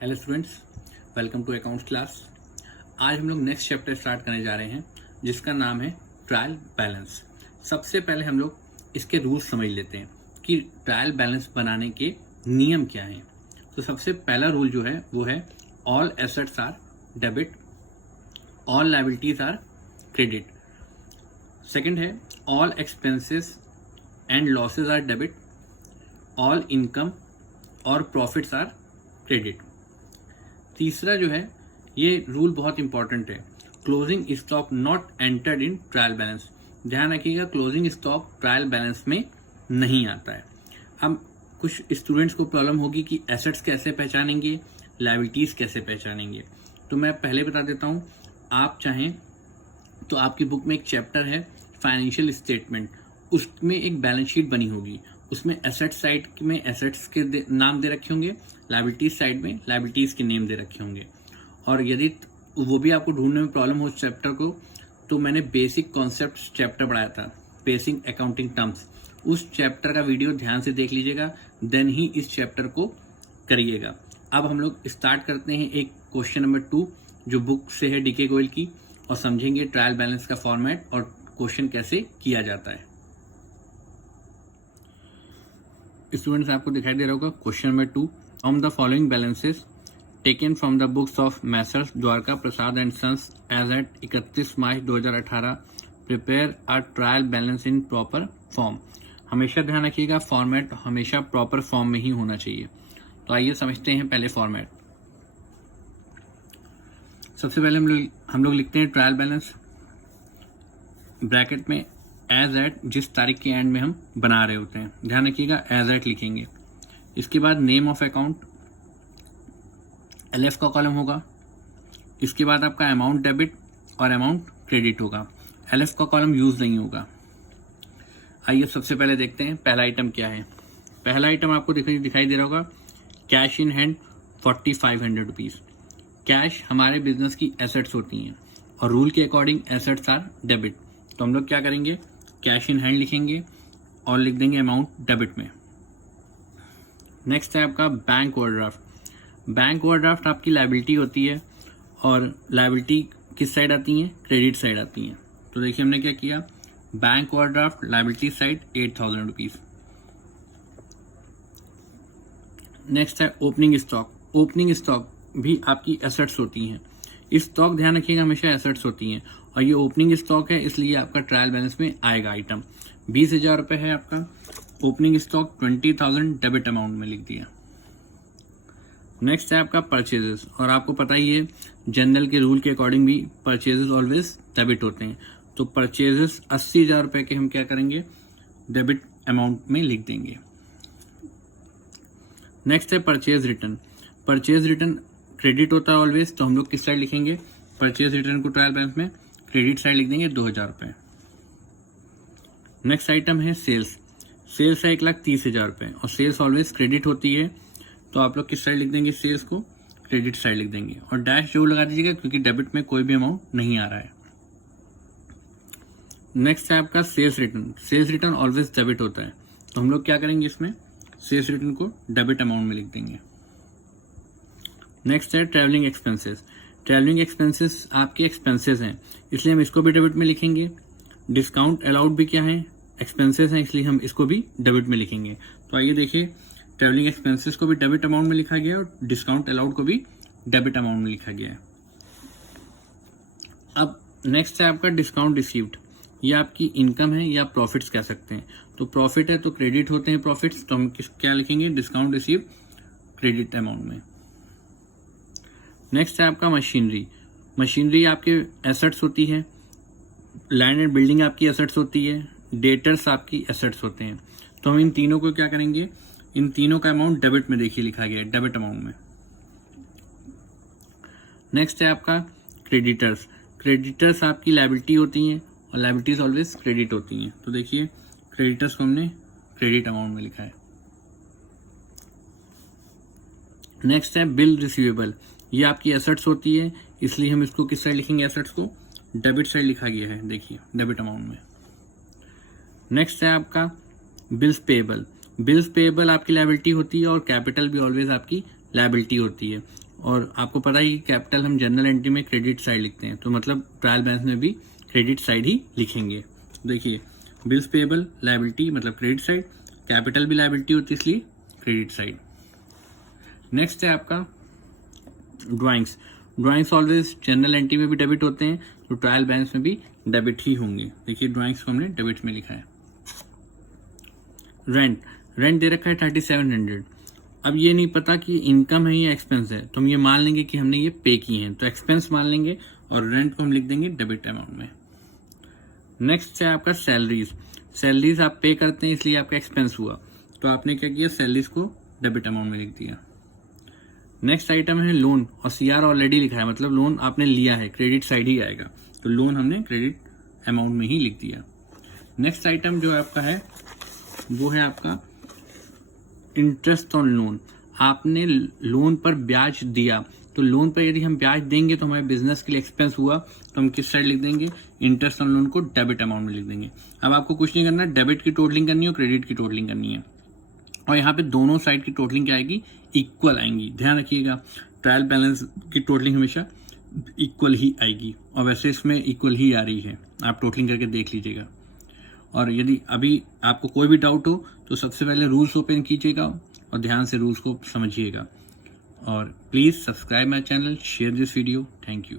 Hello students, welcome to accounts class. आज हम लोग नेक्स्ट चैप्टर स्टार्ट करने जा रहे हैं जिसका नाम है ट्रायल बैलेंस। सबसे पहले हम लोग इसके रूल्स समझ लेते हैं कि ट्रायल बैलेंस बनाने के नियम क्या हैं। तो सबसे पहला रूल जो है वो है all assets are debit, all liabilities are credit. Second है all expenses and losses are debit, all income और प्रॉफिट्स आर क्रेडिट। तीसरा जो है ये रूल बहुत इंपॉर्टेंट है, closing stock not entered in trial balance. ध्यान रखिएगा, क्लोजिंग स्टॉक ट्रायल बैलेंस में नहीं आता है। अब कुछ स्टूडेंट्स को प्रॉब्लम होगी कि एसेट्स कैसे पहचानेंगे, लायबिलिटीज कैसे पहचानेंगे। तो मैं पहले बता देता हूँ, आप चाहें तो आपकी बुक में एक चैप्टर है फाइनेंशियल स्टेटमेंट, उसमें एक बैलेंस शीट बनी होगी। उसमें एसेट साइड में एसेट्स के नाम दे रखे होंगे, लायबिलिटीज साइड में लायबिलिटीज के नेम दे रखे होंगे। और यदि वो भी आपको ढूंढने में प्रॉब्लम हो उस चैप्टर को, तो मैंने बेसिक कॉन्सेप्ट चैप्टर पढ़ाया था, बेसिक अकाउंटिंग टर्म्स। उस चैप्टर का वीडियो ध्यान से देख लीजिएगा, देन ही इस चैप्टर को करिएगा। अब हम लोग स्टार्ट करते हैं एक क्वेश्चन नंबर 2 जो बुक से है डीके गोयल की, और समझेंगे ट्रायल बैलेंस का फॉर्मेट और क्वेश्चन कैसे किया जाता है। स्टूडेंट्स, आपको दिखाई दे रहा होगा question number 2, from the following balances taken from the books of messrs Dwarka Prasad and sons as at 31 March 2018 prepare a trial balance in proper form. हमेशा ध्यान रखिएगा, फॉर्मेट हमेशा प्रॉपर फॉर्म में ही होना चाहिए। तो आइए समझते हैं पहले फॉर्मेट। सबसे पहले हम लोग लिखते हैं ट्रायल बैलेंस, ब्रैकेट में एज एट, जिस तारीख के एंड में हम बना रहे होते हैं। ध्यान रखिएगा, एज एट लिखेंगे। इसके बाद नेम ऑफ अकाउंट, एलएफ का कॉलम होगा। इसके बाद आपका अमाउंट डेबिट और अमाउंट क्रेडिट होगा। एलएफ का कॉलम यूज नहीं होगा। आइए सबसे पहले देखते हैं पहला आइटम क्या है। पहला आइटम आपको दिखाई दे रहा होगा, cash in hand 4500 rupees. Cash हमारे बिजनेस की एसेट्स होती हैं और रूल के अकॉर्डिंग एसेट्स आर डेबिट। तो हम लोग क्या करेंगे, कैश इन हैंड लिखेंगे और लिख देंगे अमाउंट डेबिट में। नेक्स्ट है आपका बैंक ओवरड्राफ्ट। बैंक ओवरड्राफ्ट आपकी लायबिलिटी होती है और लायबिलिटी किस साइड आती है, क्रेडिट साइड आती है। तो देखिए हमने क्या किया, bank overdraft liability side 8000 rupees. Next है ओपनिंग स्टॉक। ओपनिंग स्टॉक भी आपकी एसेट्स होती हैं। स्टॉक ध्यान रखिएगा हमेशा एसेट्स होती हैं, और ये ओपनिंग स्टॉक है, इसलिए आपका ट्रायल बैलेंस में आएगा आइटम। 20,000 रुपए है आपका ओपनिंग स्टॉक, 20,000 डेबिट अमाउंट में लिख दिया। नेक्स्ट है आपका परचेजेस, और आपको पता ही है जनरल के रूल के अकॉर्डिंग भी परचेजेस ऑलवेज डेबिट होते हैं। तो परचेजेस 80,000 रुपए के हम क्या करेंगे, डेबिट अमाउंट में लिख देंगे। नेक्स्ट है purchase return. Purchase return credit होता है ऑलवेज, तो हम लोग किस साइड लिखेंगे, परचेज रिटर्न को ट्रायल बैलेंस में क्रेडिट साइड लिख देंगे 2000 रुपए। नेक्स्ट आइटम है सेल्स। सेल्स है 1,30,000 रुपए, और सेल्स ऑलवेज क्रेडिट होती है, तो आप लोग किस साइड लिख देंगे, सेल्स को क्रेडिट साइड लिख देंगे। और डैश जरूर लगा दीजिएगा क्योंकि डेबिट में कोई भी अमाउंट नहीं आ रहा है। नेक्स्ट है आपका sales return. Sales return always debit होता है, तो हम लोग क्या करेंगे, इसमें सेल्स रिटर्न को डेबिट अमाउंट में लिख देंगे। नेक्स्ट है ट्रैवलिंग एक्सपेंसेस। ट्रैवलिंग एक्सपेंसेस आपके एक्सपेंसेस हैं, इसलिए हम इसको भी डेबिट में लिखेंगे। डिस्काउंट अलाउड भी क्या है, एक्सपेंसेस हैं, इसलिए हम इसको भी डेबिट में लिखेंगे। तो आइए देखिए, ट्रैवलिंग एक्सपेंसेस को भी डेबिट अमाउंट में लिखा गया है और डिस्काउंट अलाउड को भी डेबिट अमाउंट में लिखा गया है। अब नेक्स्ट है आपका डिस्काउंट रिसीव्ड। ये आपकी इनकम है या प्रॉफिट्स कह सकते हैं। तो प्रॉफिट है तो क्रेडिट होते हैं प्रॉफिट्स, तो हम क्या लिखेंगे, डिस्काउंट रिसीव क्रेडिट अमाउंट में। नेक्स्ट है आपका मशीनरी। मशीनरी आपके एसेट्स होती है, लैंड एंड बिल्डिंग आपकी एसेट्स होती है, डेटर्स आपकी एसेट्स होते हैं। तो हम इन तीनों को क्या करेंगे, इन तीनों का अमाउंट डेबिट में देखिए लिखा गया है, डेबिट अमाउंट में। नेक्स्ट है आपका क्रेडिटर्स। क्रेडिटर्स आपकी लायबिलिटी होती हैं और लायबिलिटीज ऑलवेज क्रेडिट होती हैं, तो देखिए क्रेडिटर्स को हमने क्रेडिट अमाउंट में लिखा है। नेक्स्ट है बिल रिसीवेबल। ये आपकी एसेट्स होती है, इसलिए हम इसको किस साइड लिखेंगे, एसेट्स को डेबिट साइड लिखा गया है, देखिए डेबिट अमाउंट में। नेक्स्ट है आपका बिल्स पेएबल। बिल्स पेएबल आपकी लायबिलिटी होती है और कैपिटल भी ऑलवेज आपकी लायबिलिटी होती है, और आपको पता ही कैपिटल हम जर्नल एंट्री में क्रेडिट साइड लिखते हैं, तो मतलब ट्रायल बैलेंस में भी क्रेडिट साइड ही लिखेंगे। देखिए बिल्स पेएबल लायबिलिटी मतलब क्रेडिट साइड, कैपिटल भी लायबिलिटी होती है इसलिए क्रेडिट साइड। नेक्स्ट है आपका drawings. Drawings always journal entry में भी डेबिट होते हैं, तो ट्रायल बैलेंस में भी डेबिट ही होंगे। देखिए ड्राइंग्स को हमने डेबिट में लिखा है। रेंट, रेंट दे रखा है 3700। अब ये नहीं पता कि इनकम है या एक्सपेंस है, तो हम ये मान लेंगे कि हमने ये पे की हैं, तो एक्सपेंस मान लेंगे और रेंट को हम लिख देंगे डेबिट अमाउंट में। नेक्स्ट है आपका सैलरीज। सैलरीज आप पे करते हैं इसलिए आपका एक्सपेंस हुआ, तो आपने क्या किया सैलरीज को डेबिट अमाउंट में लिख दिया। नेक्स्ट आइटम है लोन, और सीआर ऑलरेडी लिखा है, मतलब लोन आपने लिया है, क्रेडिट साइड ही आएगा, तो लोन हमने क्रेडिट अमाउंट में ही लिख दिया। नेक्स्ट आइटम जो आपका है वो है आपका इंटरेस्ट ऑन लोन। आपने लोन पर ब्याज दिया, तो लोन पर यदि हम ब्याज देंगे तो हमारे बिजनेस के लिए एक्सपेंस हुआ, तो हम किस साइड लिख देंगे, इंटरेस्ट ऑन लोन को डेबिट अमाउंट में लिख देंगे। अब आपको कुछ नहीं करना, डेबिट की टोटलिंग करनी है और क्रेडिट की टोटलिंग करनी है, और यहाँ पे दोनों साइड की टोटलिंग क्या आएगी, इक्वल आएंगी। ध्यान रखिएगा ट्रायल बैलेंस की टोटलिंग हमेशा इक्वल ही आएगी, और वैसे इसमें इक्वल ही आ रही है, आप टोटलिंग करके देख लीजिएगा। और यदि अभी आपको कोई भी डाउट हो तो सबसे पहले रूल्स ओपन कीजिएगा और ध्यान से रूल्स को समझिएगा। और please subscribe my channel, share this video. Thank you.